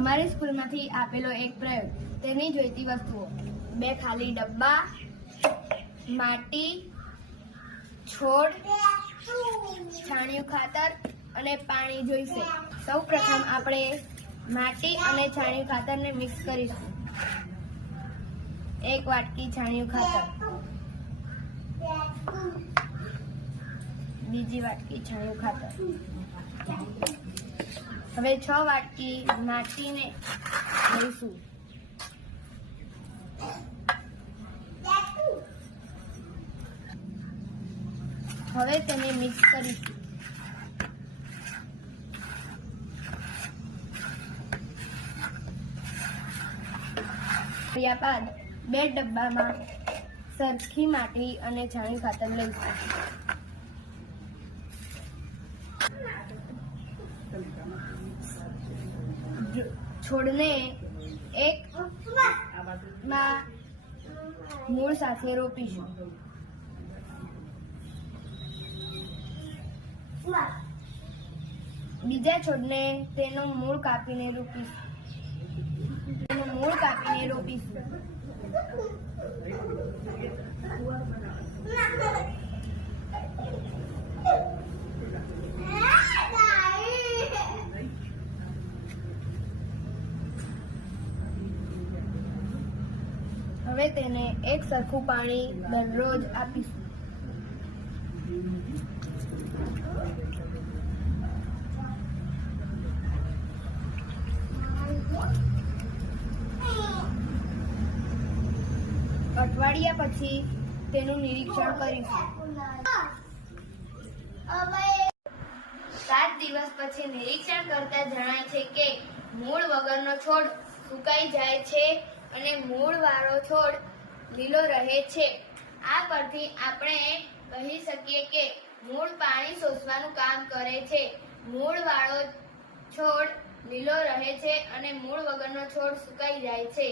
અમારી સ્કૂલમાંથી આપેલો એક પ્રયોગ, તેની જોઈતી વસ્તુઓ: 2 ખાલી ડબ્બા, માટી, છોડ, છાણિયું ખાતર અને પાણી જોઈશે. સૌપ્રથમ આપણે માટી અને છાણિયું ખાતરને મિક્સ કરીશું. 1 વાટકી છાણિયું ખાતર, બીજી વાટકી છાણિયું ખાતર. હવે 6 વાટકી માટીને લઈશું. હવે તેને મિક્સ કરીશું. કર્યા બાદ 2 ડબ્બામાં સરખી માટી અને છાણિયું ખાતર લઈશું. છોડને એક મૂળ સાથે રોપીશું. બીજા છોડને તેનું મૂળ કાપીને રોપીશું. હવે તેને એક સરખું પાણી દરરોજ આપીશું. અઠવાડિયા પછી તેનું નિરીક્ષણ કરીશું. 7 દિવસ પછી નિરીક્ષણ કરતા જણાય છે કે મૂળ વગરનો છોડ સુકાઈ જાય છે અને મૂળવાળો છોડ લીલો રહે છે. આ પરથી આપણે કહી શકીએ કે મૂળ પાણી શોષવાનું કામ કરે છે. મૂળવાળો છોડ લીલો રહે છે અને મૂળ વગરનો છોડ સુકાઈ જાય છે.